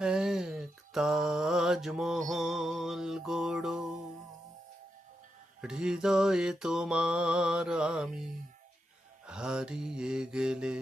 এক তাজমহল গড়ো হৃদয়ে তোমার আমি হারিয়ে গেলে।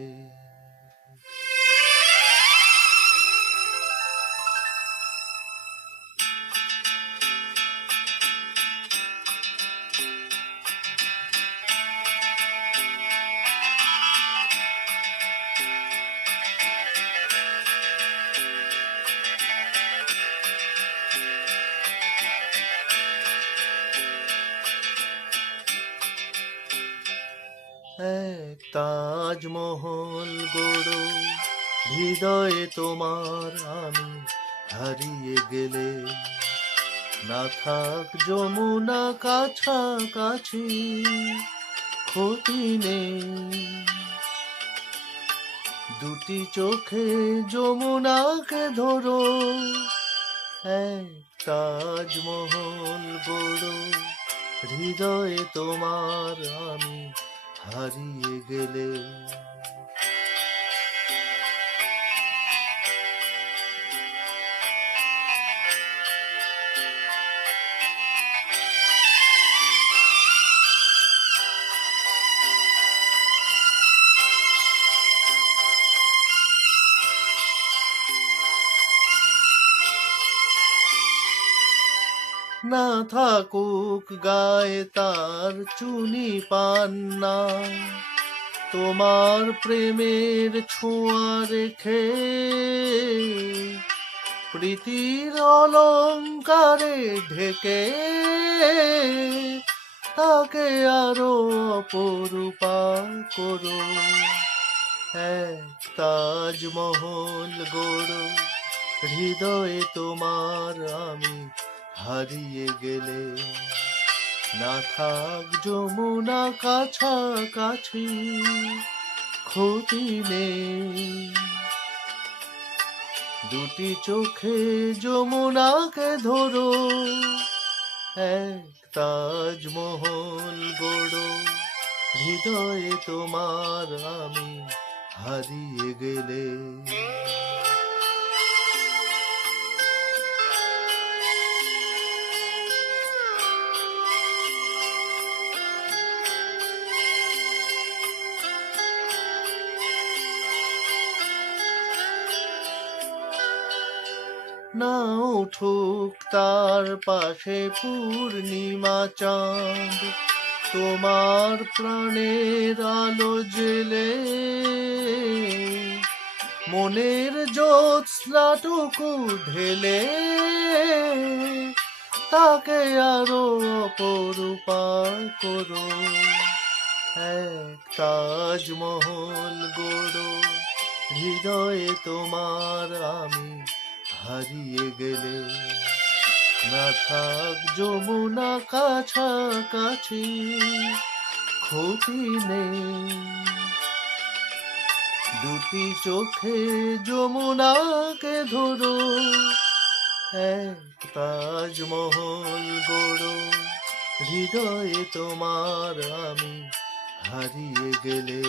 এক তাজমহল গড়ো হৃদয়ে তোমার আমি হারিয়ে গেলে। না থাক যমুনা কাছাকাছি, ক্ষতি নেই। দুটি চোখে যমুনাকে ধরো, এক তাজমহল গড়ো হৃদয়ে তোমার আমি হারিয়ে গেলে। না থাকুক গায়ে তার চুনি পান্না, তোমার প্রেমের ছোঁয়া রেখে প্রীতির অলঙ্কারে ঢেকে তাকে আরো অপরূপা করো। এক তাজমহল গড়ো হৃদয়ে তোমার আমি হারিয়ে গেলে। না থাক যমুনা কাছাকাছি, ক্ষতি নেই। দুটি চোখে যমুনাকে ধরো, এক তাজমহল গড়ো হৃদয়ে তোমার আমি হারিয়ে গেলে। না উঠুক তার পাশে পূর্ণিমা চাঁদ, তোমার প্রাণের আলো জেলে মনের জ্যোৎস্নাটুকু ঢেলে তাকে আরো অপরূপা করো। এক তাজমহল গড়ো হৃদয়ে তোমার আমি হারিয়ে গেলে। না থাক যমুনা কাছাকাছি, ক্ষতি নেই। দুটি চোখে যমুনাকে ধরো, এক তাজমহল গড়ো হৃদয়ে তোমার আমি হারিয়ে গেলে।